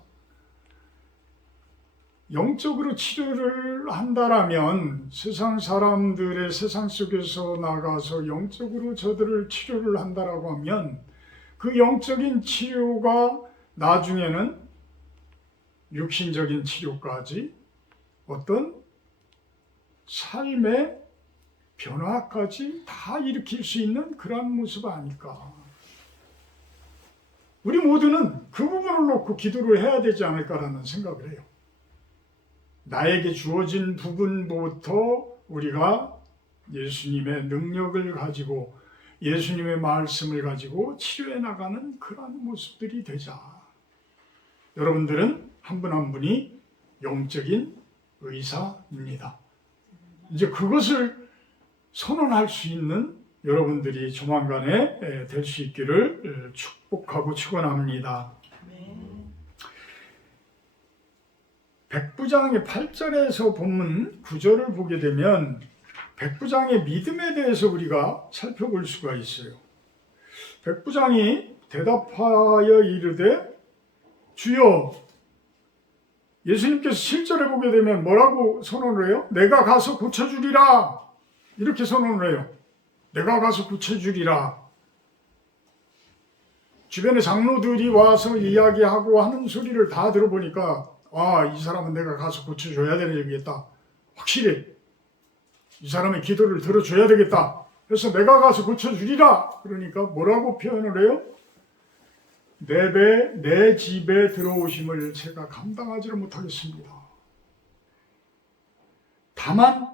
영적으로 치료를 한다라면 세상 사람들의 세상 속에서 나가서 영적으로 저들을 치료를 한다라고 하면 그 영적인 치료가 나중에는 육신적인 치료까지 어떤 삶의 변화까지 다 일으킬 수 있는 그런 모습 아닐까. 우리 모두는 그 부분을 놓고 기도를 해야 되지 않을까라는 생각을 해요. 나에게 주어진 부분부터 우리가 예수님의 능력을 가지고 예수님의 말씀을 가지고 치료해 나가는 그런 모습들이 되자. 여러분들은 한 분 한 분이 영적인 의사입니다. 이제 그것을 선언할 수 있는 여러분들이 조만간에 될 수 있기를 축복하고 축원합니다. 백부장의 8절에서 본문 9절을 보게 되면 백부장의 믿음에 대해서 우리가 살펴볼 수가 있어요. 백부장이 대답하여 이르되 주여, 예수님께서 7절에 보게 되면 뭐라고 선언을 해요? 내가 가서 고쳐주리라. 이렇게 선언을 해요. 내가 가서 고쳐주리라. 주변에 장로들이 와서 이야기하고 하는 소리를 다 들어보니까 이 사람은 내가 가서 고쳐줘야 되겠다. 확실히 이 사람의 기도를 들어줘야 되겠다. 그래서 내가 가서 고쳐주리라. 그러니까 뭐라고 표현을 해요? 내 집에 들어오심을 제가 감당하지를 못하겠습니다. 다만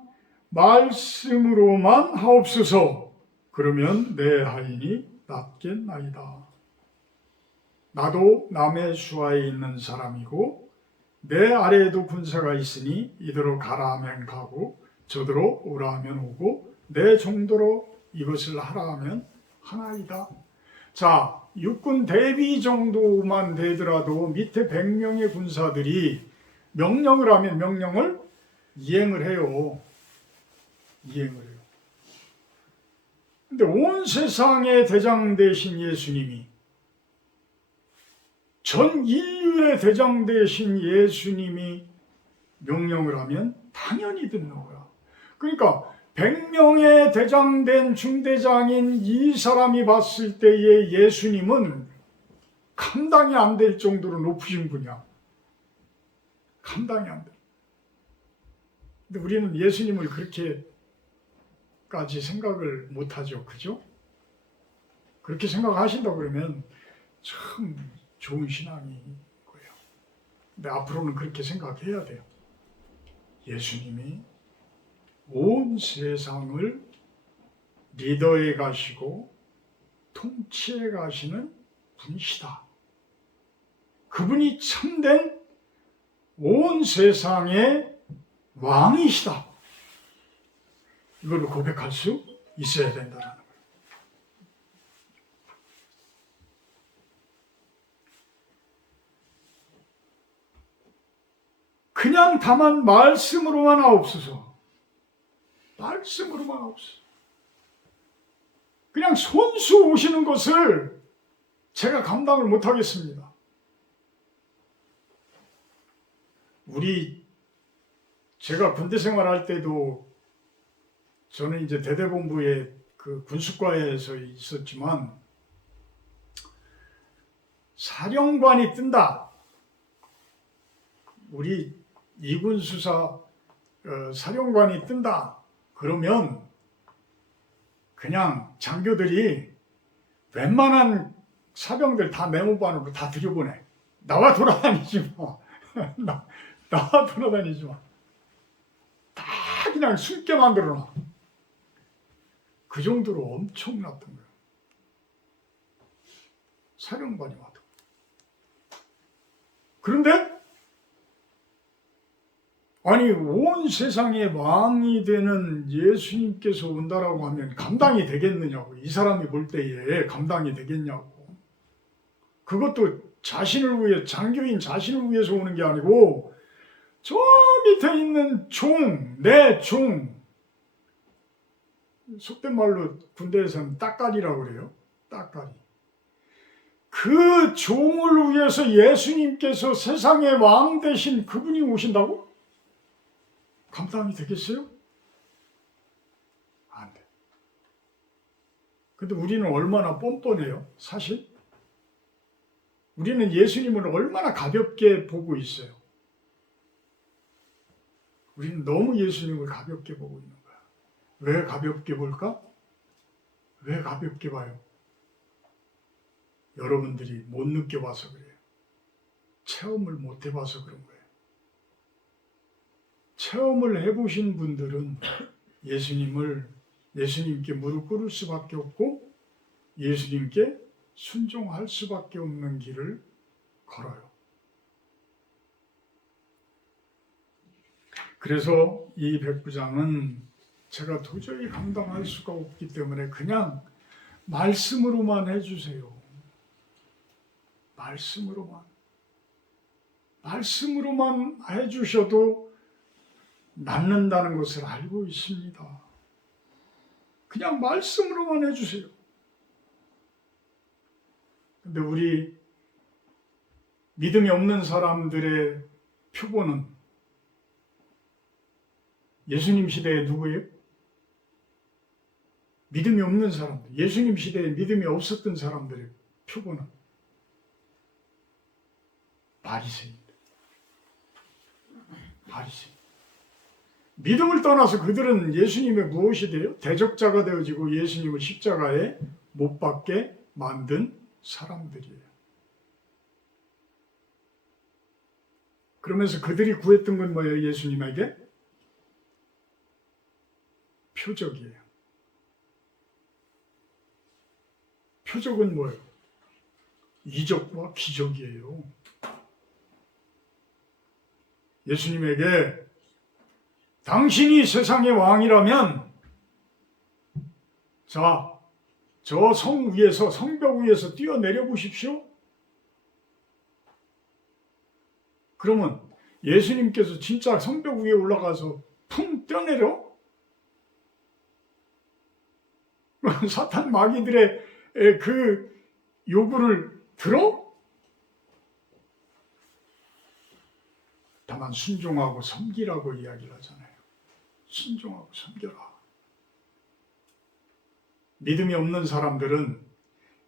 말씀으로만 하옵소서. 그러면 내 하인이 낫겠나이다. 나도 남의 수하에 있는 사람이고 내 아래에도 군사가 있으니 이대로 가라 하면 가고 저대로 오라 하면 오고 내 정도로 이것을 하라 하면 하나이다. 자, 육군 대비 정도만 되더라도 밑에 100명의 군사들이 명령을 하면 명령을 이행을 해요. 이행을 해요. 근데 온 세상의 대장 되신 예수님이, 전 인류의 대장 되신 예수님이 명령을 하면 당연히 듣는 거야. 그러니까 100명의 대장된 중대장인 이 사람이 봤을 때의 예수님은 감당이 안 될 정도로 높으신 분이야. 감당이 안 돼. 근데 우리는 예수님을 그렇게까지 생각을 못하죠. 그죠? 그렇게 생각하신다고 그러면 참 좋은 신앙인 거예요. 근데 앞으로는 그렇게 생각해야 돼요. 예수님이 온 세상을 리더해 가시고 통치해 가시는 분이시다. 그분이 참된 온 세상의 왕이시다. 이걸 고백할 수 있어야 된다는 거예요. 그냥 다만 말씀으로만 하옵소서. 말씀으로만 하옵소서. 그냥 손수 오시는 것을 제가 감당을 못하겠습니다. 제가 군대 생활할 때도 저는 이제 대대본부에 그 군수과에서 있었지만 사령관이 뜬다. 우리 이군수사 사령관이 뜬다. 그러면 그냥 장교들이 웬만한 사병들 다 메모반으로 다 들여보내. 나와 돌아다니지 마. 나와 돌아다니지 마. 다 그냥 숨게 만들어놔. 그 정도로 엄청났던 거예요. 사령관이 와도. 그런데 아니 온 세상의 왕이 되는 예수님께서 온다라고 하면 감당이 되겠느냐고. 이 사람이 볼 때에 감당이 되겠냐고. 그것도 자신을 위해, 장교인 자신을 위해서 오는 게 아니고 저 밑에 있는 종, 내 종, 속된 말로 군대에서는 따까리라고 그래요. 따까리. 그 종을 위해서 예수님께서 세상의 왕 대신 그분이 오신다고? 감당이 되겠어요? 안 돼. 근데 우리는 얼마나 뻔뻔해요, 사실? 우리는 예수님을 얼마나 가볍게 보고 있어요. 우리는 너무 예수님을 가볍게 보고 있는 거야. 왜 가볍게 볼까? 왜 가볍게 봐요? 여러분들이 못 느껴봐서 그래요. 체험을 못 해봐서 그런 거예요. 체험을 해보신 분들은 예수님께 무릎 꿇을 수밖에 없고 예수님께 순종할 수밖에 없는 길을 걸어요. 그래서 이 백부장은 제가 도저히 감당할 수가 없기 때문에 그냥 말씀으로만 해주세요. 말씀으로만 해주셔도 낫는다는 것을 알고 있습니다. 그냥 말씀으로만 해주세요. 근데 우리 믿음이 없는 사람들의 표본은 예수님 시대에 누구예요? 믿음이 없는 사람들, 예수님 시대에 믿음이 없었던 사람들의 표본은 바리새인들. 믿음을 떠나서 그들은 예수님의 무엇이 돼요? 대적자가 되어지고 예수님을 십자가에 못 박게 만든 사람들이에요. 그러면서 그들이 구했던 건 뭐예요? 예수님에게? 표적이에요. 표적은 뭐예요? 이적과 기적이에요. 예수님에게 당신이 세상의 왕이라면 자, 저 성 위에서, 성벽 위에서 뛰어내려 보십시오. 그러면 예수님께서 진짜 성벽 위에 올라가서 풍 뛰어내려? 사탄 마귀들의 그 요구를 들어? 다만 순종하고 섬기라고 이야기를 하잖아요. 순종하고 섬겨라. 믿음이 없는 사람들은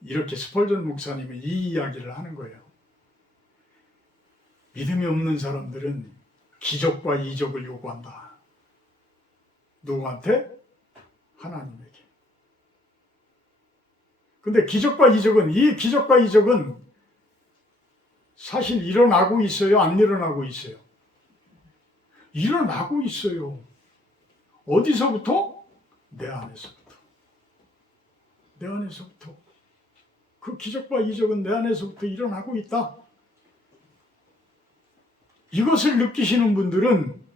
이렇게 스펄전 목사님은 이 이야기를 하는 거예요. 믿음이 없는 사람들은 기적과 이적을 요구한다. 누구한테? 하나님에게. 근데 기적과 이적은 사실 일어나고 있어요? 안 일어나고 있어요? 일어나고 있어요. 어디서부터? 내 안에서부터. 그 기적과 이적은 내 안에서부터 일어나고 있다. 이것을 느끼시는 분들은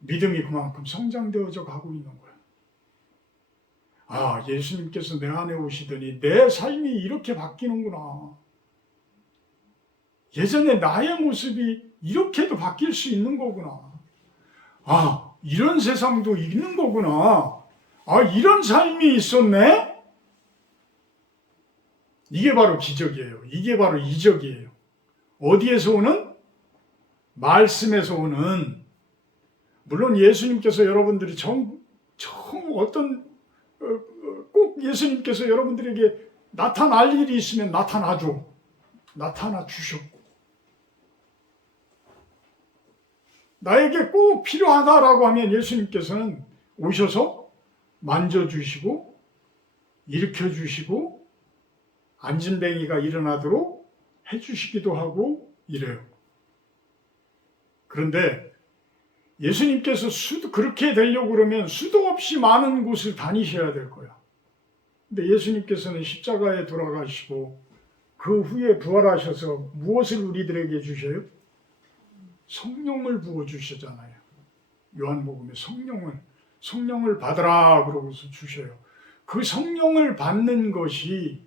믿음이 그만큼 성장되어져 가고 있는 거예요. 아, 예수님께서 내 안에 오시더니 내 삶이 이렇게 바뀌는구나. 예전에 나의 모습이 이렇게도 바뀔 수 있는 거구나. 아, 이런 세상도 있는 거구나. 아, 이런 삶이 있었네? 이게 바로 기적이에요. 이게 바로 이적이에요. 어디에서 오는? 말씀에서 오는. 물론 예수님께서 여러분들이 꼭 예수님께서 여러분들에게 나타날 일이 있으면 나타나줘. 나타나 주셨고. 나에게 꼭 필요하다라고 하면 예수님께서는 오셔서 만져주시고 일으켜주시고 안진뱅이가 일어나도록 해주시기도 하고 이래요. 그런데 예수님께서 그렇게 되려고 그러면 수도 없이 많은 곳을 다니셔야 될 거야. 근데 예수님께서는 십자가에 돌아가시고 그 후에 부활하셔서 무엇을 우리들에게 주셔요? 성령을 부어주시잖아요. 요한복음에 성령을 받으라 그러고서 주셔요. 그 성령을 받는 것이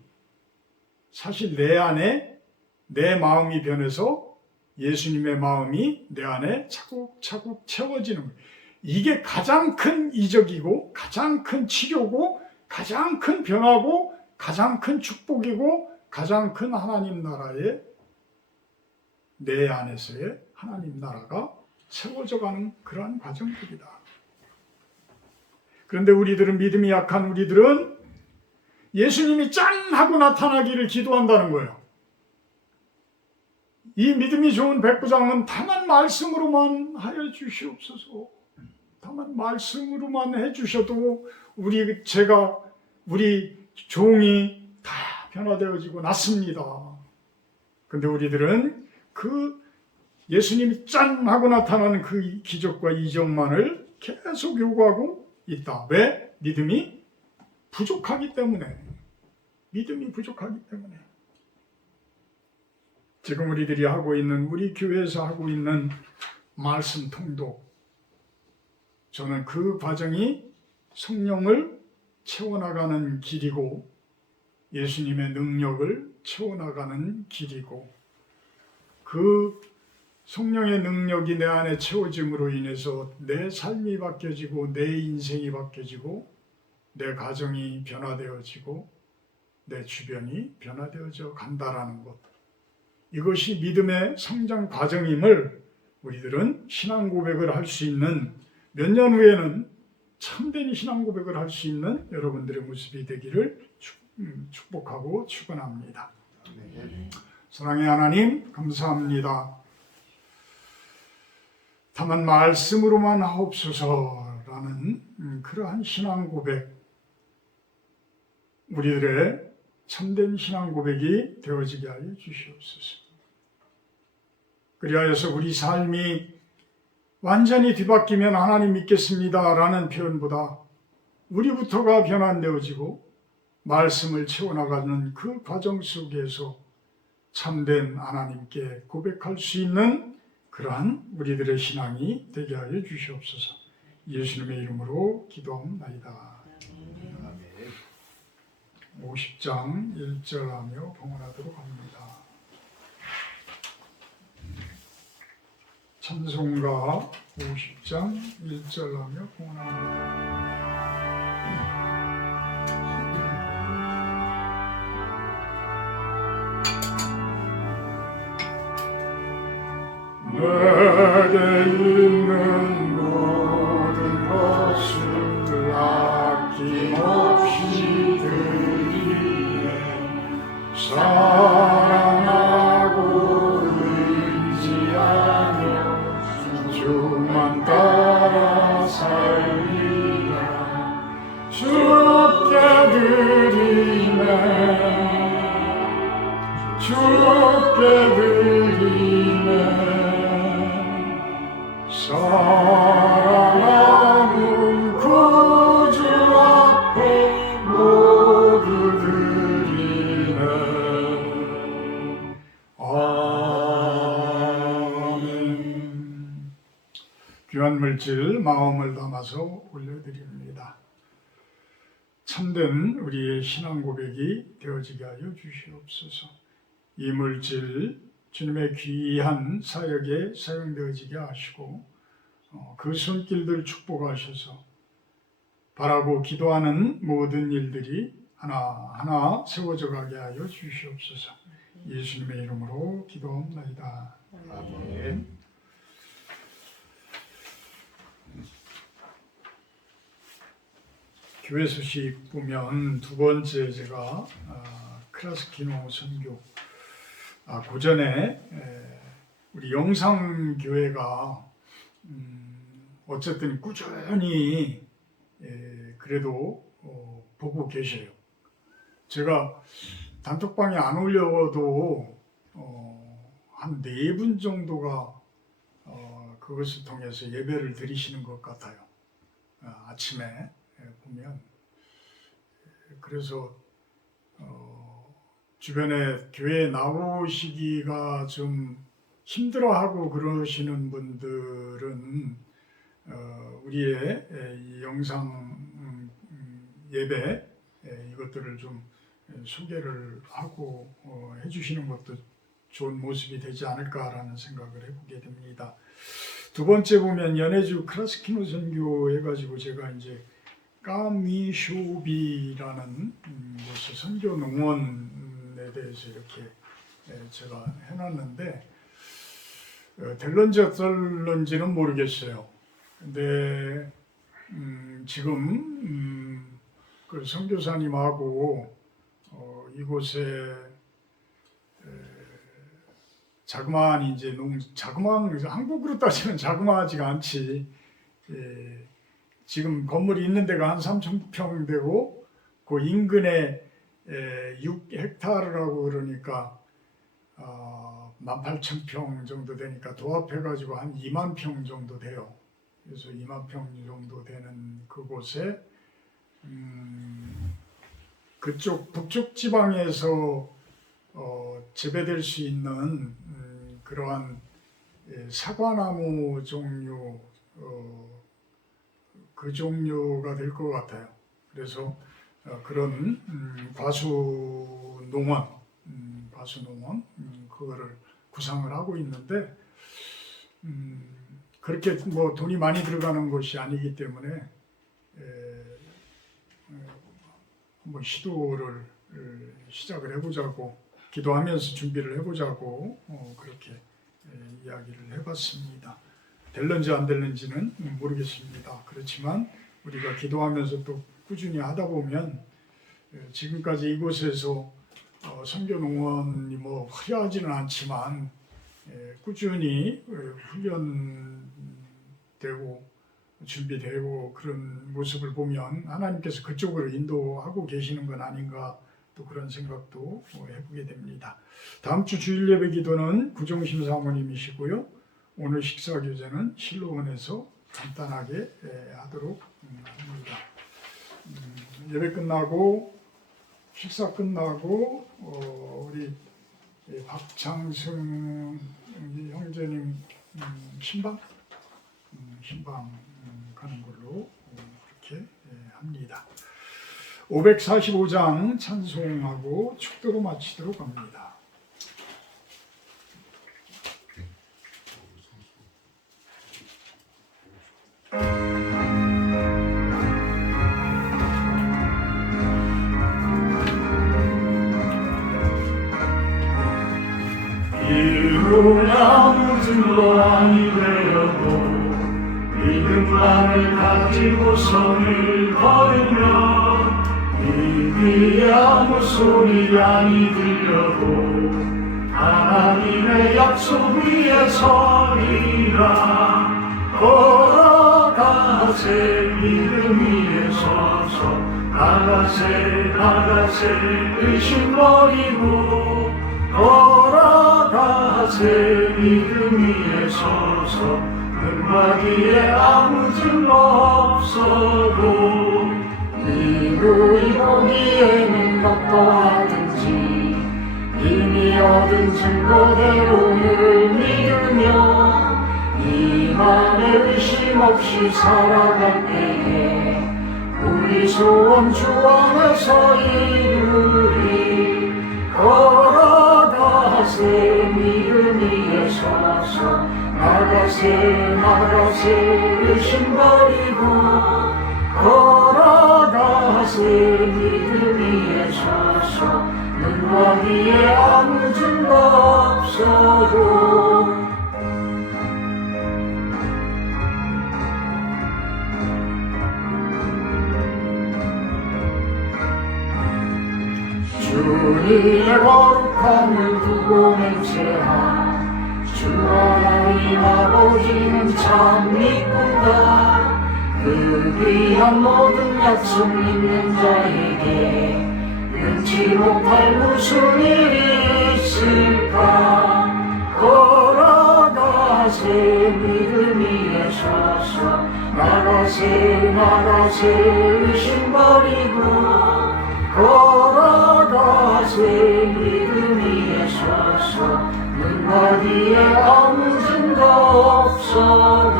사실 내 안에 내 마음이 변해서 예수님의 마음이 내 안에 차곡차곡 채워지는 거예요. 이게 가장 큰 이적이고 가장 큰 치료고 가장 큰 변화고 가장 큰 축복이고 가장 큰 하나님 나라의 내 안에서의 하나님 나라가 세워져 가는 그러한 과정들이다. 그런데 우리들은, 믿음이 약한 우리들은 예수님이 짠 하고 나타나기를 기도한다는 거예요. 이 믿음이 좋은 백부장은 다만 말씀으로만 하여 주시옵소서. 다만 말씀으로만 해주셔도 우리 종이 다 변화되어지고 낫습니다. 근데 우리들은 그 예수님이 짠 하고 나타나는 그 기적과 이적만을 계속 요구하고 있다. 왜? 믿음이 부족하기 때문에. 믿음이 부족하기 때문에. 지금 우리들이 하고 있는, 우리 교회에서 하고 있는 말씀 통독, 저는 그 과정이 성령을 채워나가는 길이고 예수님의 능력을 채워나가는 길이고, 그 성령의 능력이 내 안에 채워짐으로 인해서 내 삶이 바뀌어지고 내 인생이 바뀌어지고 내 가정이 변화되어지고 내 주변이 변화되어져 간다라는 것, 이것이 믿음의 성장 과정임을 우리들은 신앙 고백을 할 수 있는, 몇 년 후에는 참된 신앙 고백을 할 수 있는 여러분들의 모습이 되기를 축복하고 축원합니다. 사랑의 하나님, 감사합니다. 다만 말씀으로만 하옵소서라는 그러한 신앙 고백, 우리들의 참된 신앙 고백이 되어지게 하여 주시옵소서. 그리하여서 우리 삶이 완전히 뒤바뀌면 하나님 믿겠습니다라는 표현보다 우리부터가 변환되어지고 말씀을 채워나가는 그 과정 속에서 참된 하나님께 고백할 수 있는 그러한 우리들의 신앙이 되게 하여 주시옵소서. 예수님의 이름으로 기도합니다. 50장 1절 하며 봉헌하도록 합니다. 찬송가 50장 1절 하며 봉헌합니다. 내게 있는 모든 것을 아낌없이 드리네. 사랑하고 의지하며 주만 따라 살리라. 주께 드리네. 주께 드리네. 사랑하는 구주 앞에 모두 드리네. 아멘. 귀한 물질 마음을 담아서 올려드립니다. 참된 우리의 신앙 고백이 되어지게 하여 주시옵소서. 이 물질 주님의 귀한 사역에 사용되어지게 하시고 그 손길들 축복하셔서 바라고 기도하는 모든 일들이 하나하나 세워져 가게 하여 주시옵소서. 예수님의 이름으로 기도합니다. 아멘. 교회 소식 보면 두 번째 제가 크라스키노 선교, 고전에 우리 영상교회가 어쨌든 꾸준히 그래도 보고 계셔요. 제가 단톡방에 안 올려도 한 4분 정도가 그것을 통해서 예배를 드리시는 것 같아요. 아침에 보면. 그래서 주변에 교회에 나오시기가 좀 힘들어하고 그러시는 분들은 우리의 이 영상 예배 이것들을 좀 소개를 하고 해주시는 것도 좋은 모습이 되지 않을까라는 생각을 해보게 됩니다. 두 번째 보면 연해주 크라스키노 선교 해가지고 제가 이제 까미쇼비라는 곳의 선교 농원에 대해서 이렇게 제가 해놨는데 될런지 어떨런지는 모르겠어요. 근데 지금 그 선교사님하고 이곳에 자그마한 이제 자그마한 한국으로 따지면 자그마하지가 않지. 지금 건물이 있는 데가 한 3,000평 되고 그 인근에 6헥타르라고 그러니까 18,000평 정도 되니까 도합해가지고 한 2만 평 정도 돼요. 그래서 2만 평 정도 되는 그곳에 그쪽 북쪽 지방에서 재배될 수 있는 그러한 사과나무 종류 그 종류가 될 것 같아요. 그래서 그런 과수농원 그거를 구상을 하고 있는데 그렇게 뭐 돈이 많이 들어가는 것이 아니기 때문에 한번 시도를 시작을 해보자고 기도하면서 준비를 해보자고 그렇게 이야기를 해봤습니다. 될런지 안 될런지는 모르겠습니다. 그렇지만 우리가 기도하면서 또 꾸준히 하다 보면 지금까지 이곳에서 선교농원이 뭐 화려하지는 않지만 꾸준히 훈련되고 준비되고 그런 모습을 보면 하나님께서 그쪽으로 인도하고 계시는 건 아닌가 또 그런 생각도 해보게 됩니다. 다음 주 주일 예배 기도는 구종심 사모님이시고요. 오늘 식사 교제는 실로원에서 간단하게 하도록 합니다. 예배 끝나고 식사 끝나고 우리 박창승 형제님 신방 가는 걸로 그렇게 합니다. 545장 찬송하고 축도로 마치도록 합니다. 이루 아무 증거 아니 되어도 믿음만을 가지고 손을 걸으면 이기에 아무 소리 아니 들려도 하나님의 약속 위에 서리라. 걸어가세 믿음 위에 서서 나가세 의심 버리고 걸어가세 믿음 위에 서서 눈과 귀에 아무 증거 없어도 누구이 보기에는 어떠하든지 이미 얻은 증거대로를 믿으며 이 맘에 의심 없이 살아갈 때에 우리 소원 주 안에서 이루리. 걸어가세 믿음 위에 서서 나가세 의심 버리고 걸어가세 믿음 위에 서서 눈과 귀에 아무 증거 없어도 주님의 거룩함을 두고 맹세한 주 하나님 아버지는 참 이쁘다. 그 귀한 모든 약속 믿는 자에게 능치 못할 무슨 일이 있을까. 걸어가세 믿음 위에 서서 나가세 의심 버리고 걸어가세 믿음 위에 서서 눈과 귀에 아무 증거 없어도.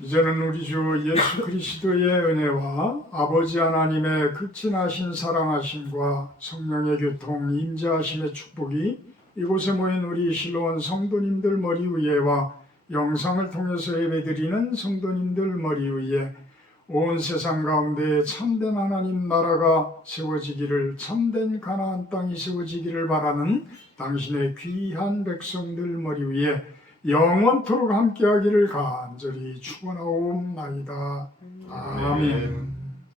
이제는 우리 주 예수 그리스도의 은혜와 아버지 하나님의 극진하신 사랑하심과 성령의 교통 임재하심의 축복이 이곳에 모인 우리 실로원 성도님들 머리 위에와 영상을 통해서 예배드리는 성도님들 머리 위에 온 세상 가운데 참된 하나님 나라가 세워지기를, 참된 가나안 땅이 세워지기를 바라는 당신의 귀한 백성들 머리 위에 영원토록 함께하기를 간절히 축원하옵나이다. 아멘.